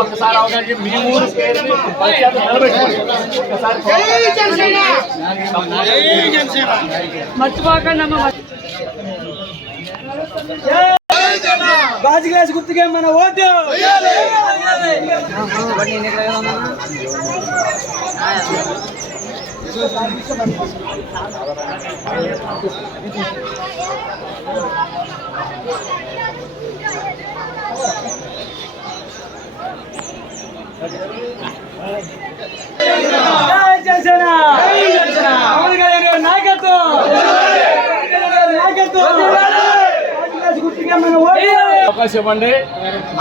ఒక్కసారి అవగానే మీ ఊరు పేరుని గాజు గ్లాస్ గుర్తుకే మన ఓటు గాజు గ్లాస్ గుర్తుకే మన ఓటు అవకాశం ఇవ్వండి.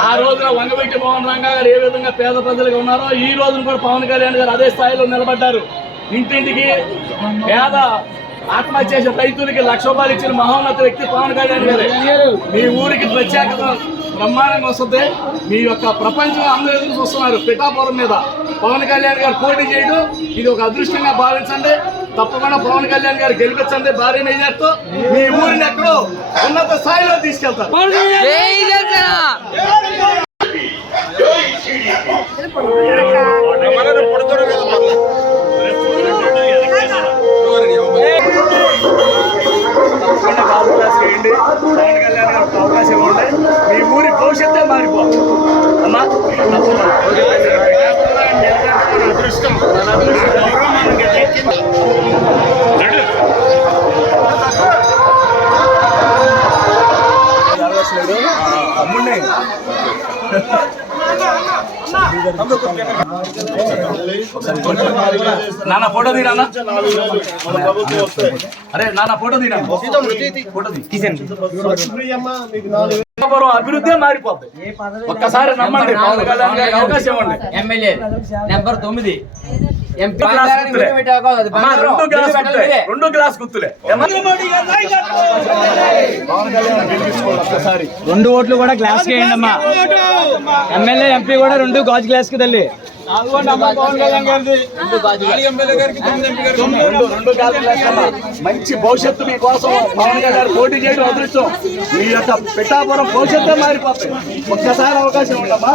ఆ రోజున వంగవీటి మోహన్ రంగా గారు ఏ విధంగా పేద ప్రజలుగా ఉన్నారో ఈ రోజున కూడా పవన్ కళ్యాణ్ గారు అదే స్థాయిలో నిలబడ్డారు. ఇంటింటికి పేద ఆత్మహత్య చేసిన రైతులకి లక్ష రూపాయలు ఇచ్చిన మహోన్నత వ్యక్తి పవన్ కళ్యాణ్ గారు. మీ ఊరికి ప్రత్యేకత బ్రహ్మాండంగా వస్తుంది. మీ యొక్క ప్రపంచం అందరూ ఎదురు చూస్తున్నారు పిఠాపురం మీద. పవన్ కళ్యాణ్ గారు పోటీ చేయడం. ఇది ఒక అదృష్టంగా భావించండి. తప్పకుండా పవన్ కళ్యాణ్ గారు గెలిపించండి భారీ మెజార్టీతో. మీ ఊరిని ఎక్కడో ఉన్నత స్థాయిలో తీసుకెళ్తారు. పవన్ కళ్యాణ్ గారికి అవకాశం ఇవ్వండి మీ ఊరి భవిష్యత్తే మారిపోతుంది అమ్మా అదృష్టం నాన్న ఫోటో తీ నాన్న. అరే నాన్న ఫోటో తీ నాన్న. ఫోటో తీ పిఠాపురం అభివృద్ధి మారిపోద్ది. ఒక్కసారి నమ్మండి పవన్ కళ్యాణ్ గారికి అవకాశం ఇవ్వండి. ఎమ్మెల్యే నెంబర్ తొమ్మిది. ఎంపీ గ్లాస్ గుర్తులే. అమ్మా, రెండు గ్లాస్ గుర్తులే రెండు గ్లాస్ గుర్తులే రెండు ఓట్లు కూడా గ్లాస్ వేయండి అమ్మా. ఎమ్మెల్యే ఎంపీ కూడా రెండు గాజు గ్లాస్కి తల్లి. మంచి భవిష్యత్తు మీకోసం పవన్ కళ్యాణ్ గారు పోటీ చేయడం అదృష్టం. మీ యొక్క పిఠాపురం భవిష్యత్తు మారిపోతుంది. ఒక్కసారి అవకాశం ఉండమ్మా.